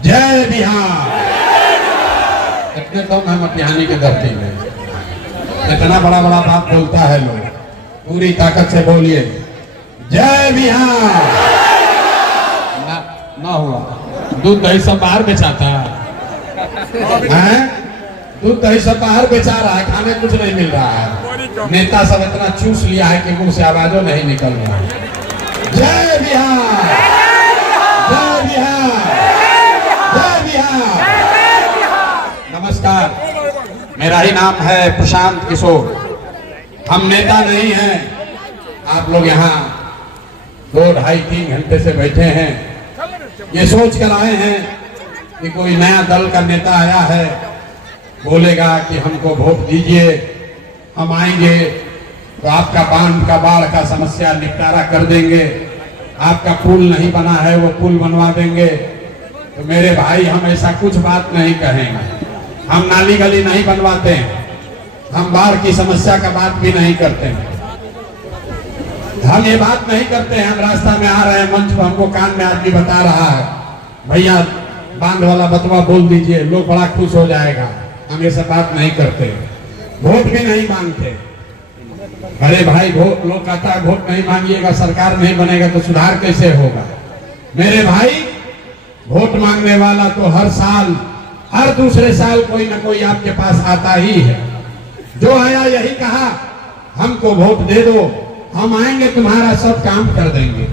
जय बिहार। इतने तो मैं मटिहानी की धरती में इतना बड़ा बड़ा बात बोलता है लोग, पूरी ताकत से बोलिए जय बिहार। ना हुआ दूध दही सब बाहर बेचाता है, दूध दही सब बाहर बेचा रहा है, खाने कुछ नहीं मिल रहा है। नेता सब इतना चूस लिया है कि मुंह से आवाजों नहीं निकल रहा है। जय बिहार, जय बिहार, जय बिहार। नमस्कार, मेरा ही नाम है प्रशांत किशोर। हम नेता नहीं हैं। आप लोग यहाँ 2, 2.5, 3 घंटे से बैठे हैं, ये सोच कर आए हैं कि कोई नया दल का नेता आया है, बोलेगा कि हमको वोट दीजिए, हम आएंगे तो आपका बांध का बाढ़ का समस्या निपटारा कर देंगे, आपका पुल नहीं बना है वो पुल बनवा देंगे। तो मेरे भाई, हम ऐसा कुछ बात नहीं कहेंगे। हम नाली गली नहीं बनवाते हैं, हम बाढ़ की समस्या का बात भी नहीं करते हैं, हम ये बात नहीं करते हैं। हम रास्ता में आ रहे हैं, मंच पर हमको कान में आदमी बता रहा है भैया बांध वाला बतवा बोल दीजिए, लोग बड़ा खुश हो जाएगा। हम ये सब बात नहीं करते, वोट भी नहीं मांगते। अरे भाई, वोट लोग कहता है वोट नहीं मांगिएगा, सरकार नहीं बनेगा तो सुधार कैसे होगा। मेरे भाई, वोट मांगने वाला तो हर साल, हर दूसरे साल कोई ना कोई आपके पास आता ही है। जो आया यही कहा हमको वोट दे दो, हम आएंगे तुम्हारा सब काम कर देंगे।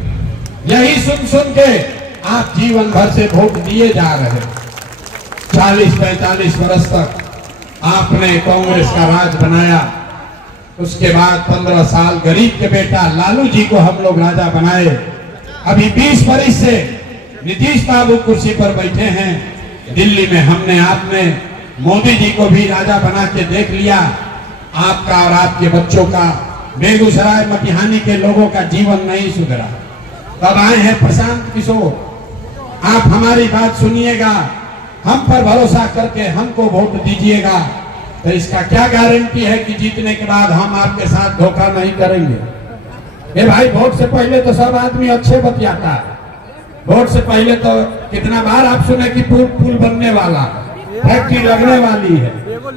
यही सुन सुन के आप जीवन भर से वोट दिए जा रहे। 40-45 वर्ष तक आपने कांग्रेस का राज बनाया, उसके बाद 15 साल गरीब के बेटा लालू जी को हम लोग राजा बनाए। अभी 20 वर्ष से नीतीश बाबू कुर्सी पर बैठे हैं। दिल्ली में हमने आपने मोदी जी को भी राजा बना के देख लिया। आपका और आपके बच्चों का, बेगूसराय मटिहानी के लोगों का जीवन नहीं सुधरा। तब आए हैं प्रशांत किशोर, आप हमारी बात सुनिएगा, हम पर भरोसा करके हमको वोट दीजिएगा। तो इसका क्या गारंटी है कि जीतने के बाद हम आपके साथ धोखा नहीं करेंगे। ये भाई, वोट से पहले तो सब आदमी अच्छे बतियाता है। वोट से पहले तो कितना बार आप सुने कि पुल बनने वाला है, फैक्ट्री लगने वाली है,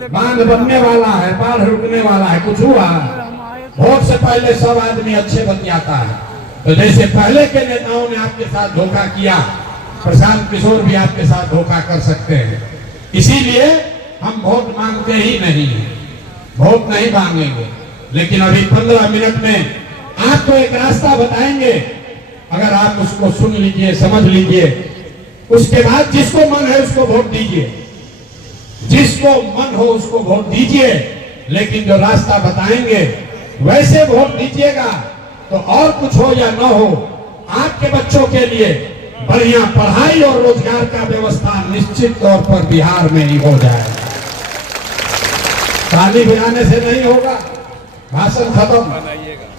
बांध बनने वाला है, बाढ़ रुकने वाला है, कुछ हुआ? वोट से पहले सब आदमी अच्छे बतियाता है। तो जैसे पहले के नेताओं ने आपके साथ धोखा किया, प्रशांत किशोर भी आपके साथ धोखा कर सकते हैं। इसीलिए हम वोट मांगते ही नहीं, वोट नहीं मांगेंगे। लेकिन अभी 15 मिनट में आपको एक रास्ता बताएंगे, अगर आप उसको सुन लीजिए, समझ लीजिए, उसके बाद जिसको मन है उसको वोट दीजिए, जिसको मन हो उसको वोट दीजिए। लेकिन जो रास्ता बताएंगे वैसे वोट दीजिएगा। तो और कुछ हो या न हो, आपके बच्चों के लिए बढ़िया पढ़ाई और रोजगार का व्यवस्था निश्चित तौर पर बिहार में ही हो जाएगा। ताली बजाने से नहीं होगा, भाषण खत्म,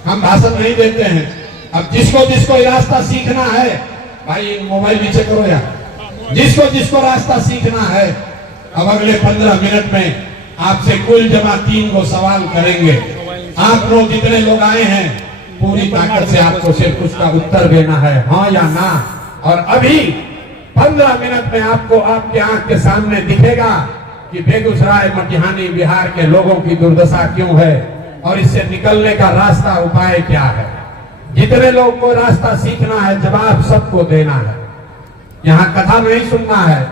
हम भाषण नहीं देते हैं। अब जिसको जिसको रास्ता सीखना है, भाई मोबाइल नीचे करो यार, जिसको जिसको रास्ता सीखना है, अब अगले 15 मिनट में आपसे कुल जमा 3 गो सवाल करेंगे। आप लोग जितने लोग आए हैं, पूरी ताकत से आपको सिर्फ उसका उत्तर देना है, हाँ या ना। और अभी 15 मिनट में आपको आपके आंख के सामने दिखेगा कि बेगूसराय मटिहानी बिहार के लोगों की दुर्दशा क्यों है और इससे निकलने का रास्ता, उपाय क्या है। जितने लोग को रास्ता सीखना है, जवाब सबको देना है, यहाँ कथा नहीं सुनना है।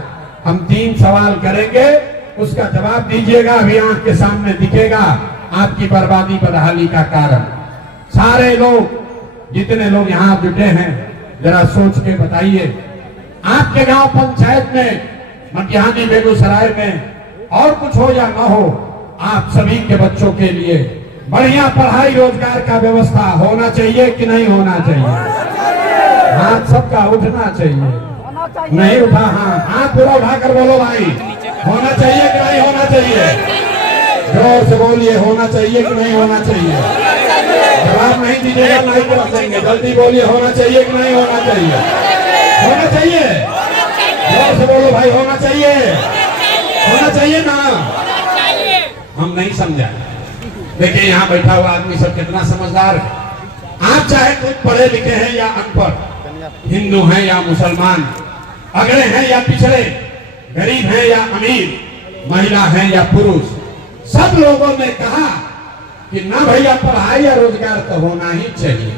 हम 3 सवाल करेंगे, उसका जवाब दीजिएगा। अभी आंख के सामने दिखेगा आपकी बर्बादी बदहाली का कारण। सारे लोग, जितने लोग यहाँ जुटे हैं, जरा सोच के बताइए, आपके गांव पंचायत में, मटिहानी बेगूसराय में और कुछ हो या ना हो, आप सभी के बच्चों के लिए बढ़िया पढ़ाई रोजगार का व्यवस्था होना चाहिए कि नहीं होना चाहिए? हाथ सबका उठना चाहिए, नहीं उठा? हाँ, हाथ पूरा उठाकर बोलो भाई, होना चाहिए कि नहीं होना चाहिए? जोर से बोलिए, होना चाहिए कि नहीं होना चाहिए? जवाब नहीं दीजिएगा, नहीं कर देंगे। जल्दी बोलिए, होना चाहिए कि नहीं होना चाहिए? होना चाहिए। जोर से बोलो भाई, होना चाहिए, होना चाहिए ना? हम नहीं समझा। देखिए यहाँ बैठा हुआ आदमी सब कितना समझदार है। आप चाहे खुद पढ़े लिखे हैं या अनपढ़, हिंदू हैं या मुसलमान, अगड़े हैं या पिछड़े, गरीब हैं या अमीर, महिला हैं या पुरुष, सब लोगों ने कहा कि ना भैया पढ़ाई या रोजगार तो होना ही चाहिए।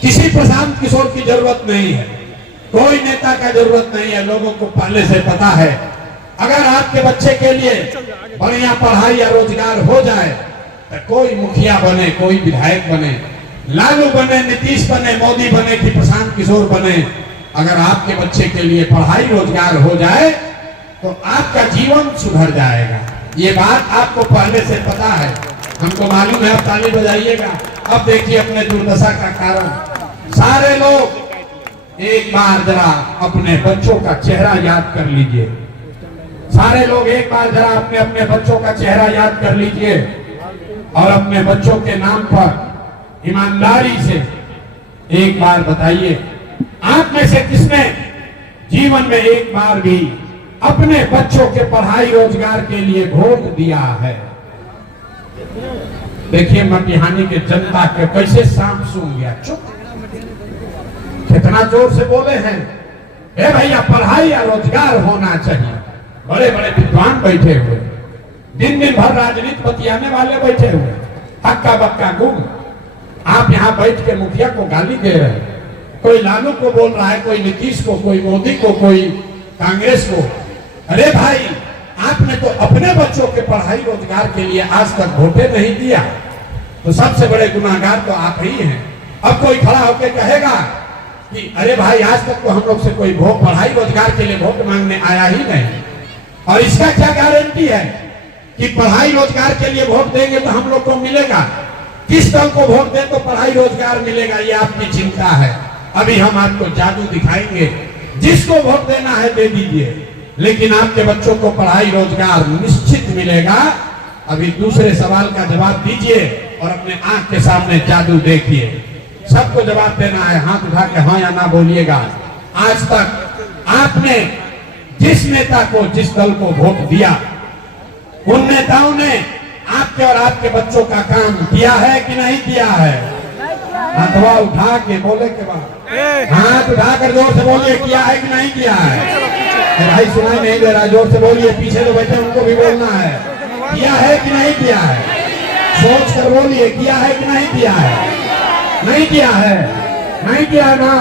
किसी प्रशांत किशोर की जरूरत नहीं है, कोई नेता का जरूरत नहीं है, लोगों को पहले से पता है। अगर आपके बच्चे के लिए बढ़िया पढ़ाई या रोजगार हो जाए तो कोई मुखिया बने, कोई विधायक बने, लालू बने, नीतीश बने, मोदी बने कि प्रशांत किशोर बने, अगर आपके बच्चे के लिए पढ़ाई रोजगार हो जाए तो आपका जीवन सुधर जाएगा। ये बात आपको पहले से पता है, हमको मालूम है। अब ताली बजाइएगा। अब देखिए अपने दुर्दशा का कारण। सारे लोग एक बार जरा अपने बच्चों का चेहरा याद कर लीजिए। सारे लोग एक बार जरा अपने अपने बच्चों का चेहरा याद कर लीजिए और अपने बच्चों के नाम पर ईमानदारी से एक बार बताइए, आप में से किसने जीवन में एक बार भी अपने बच्चों के पढ़ाई रोजगार के लिए वोट दिया है? देखिए मटिहानी के जनता के कैसे सांप सूंघ गया, चुप। कितना जोर से बोले हैं, ए भैया पढ़ाई या रोजगार होना चाहिए। बड़े बड़े विद्वान बैठे हुए, दिन दिन भर राजनीति बतियाने वाले बैठे हुए, हक्का बक्का गुम। आप यहाँ बैठ के मुखिया को गाली दे रहे हैं, कोई लालू को बोल रहा है, कोई नीतीश को, कोई मोदी को, कोई कांग्रेस को। अरे भाई, आपने तो अपने बच्चों के पढ़ाई रोजगार के लिए आज तक वोटे नहीं दिया, तो सबसे बड़े गुनाहगार तो आप ही हैं। अब कोई खड़ा होकर कहेगा कि अरे भाई आज तक तो हम लोग से कोई पढ़ाई रोजगार के लिए वोट मांगने आया ही नहीं, और इसका क्या गारंटी है कि पढ़ाई रोजगार के लिए वोट देंगे तो हम लोग को मिलेगा? किस दल को वोट दें तो पढ़ाई रोजगार मिलेगा, ये आपकी चिंता है। अभी हम आपको जादू दिखाएंगे, जिसको वोट देना है दे दीजिए, लेकिन आपके बच्चों को पढ़ाई रोजगार निश्चित मिलेगा। अभी दूसरे सवाल का जवाब दीजिए और अपने आंख के सामने जादू देखिए। सबको जवाब देना है, हाथ उठा के हाँ या ना बोलिएगा। आज तक आपने जिस नेता को, जिस दल को वोट दिया, उन नेताओं ने आपके और आपके बच्चों का काम किया है कि नहीं किया है? हाथवा उठा के बोले के बाद हाथ उठाकर जोर से बोलिए, किया है कि नहीं किया है? भाई सुनाई नहीं दे रहा, जोर से बोलिए। पीछे जो बैठे उनको भी बोलना है, किया है कि नहीं किया है? सोच कर बोलिए, किया है कि नहीं किया है? नहीं किया है, नहीं किया ना,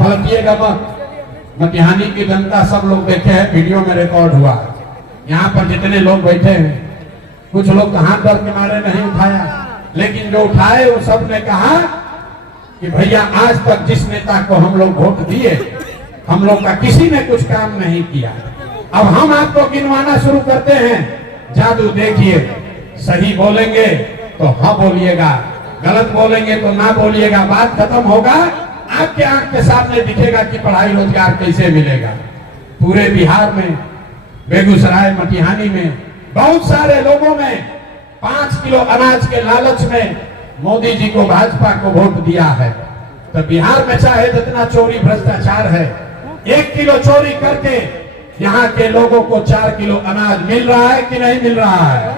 पलटिएगा मत। मटिहानी की जनता सब लोग देखे हैं, वीडियो में रिकॉर्ड हुआ। यहाँ पर जितने लोग बैठे हैं, कुछ लोग हाथ दर्द के मारे नहीं उठाया, लेकिन जो उठाए वो सब ने कहा कि भैया आज तक जिस नेता को हम लोग वोट दिए, हम लोग का किसी ने कुछ काम नहीं किया। अब हम आपको गिनवाना शुरू करते हैं, जादू देखिए। सही बोलेंगे तो हाँ बोलिएगा, गलत बोलेंगे तो ना बोलिएगा। बात खत्म होगा, आपके आंख के सामने दिखेगा कि पढ़ाई रोजगार कैसे मिलेगा। पूरे बिहार में, बेगूसराय, मटिहानी में बहुत सारे लोगों ने 5 किलो अनाज के लालच में मोदी जी को, भाजपा को वोट दिया है। तो बिहार में चाहे जितना चोरी भ्रष्टाचार है, 1 किलो चोरी करके यहाँ के लोगों को 4 किलो अनाज मिल रहा है कि नहीं मिल रहा है?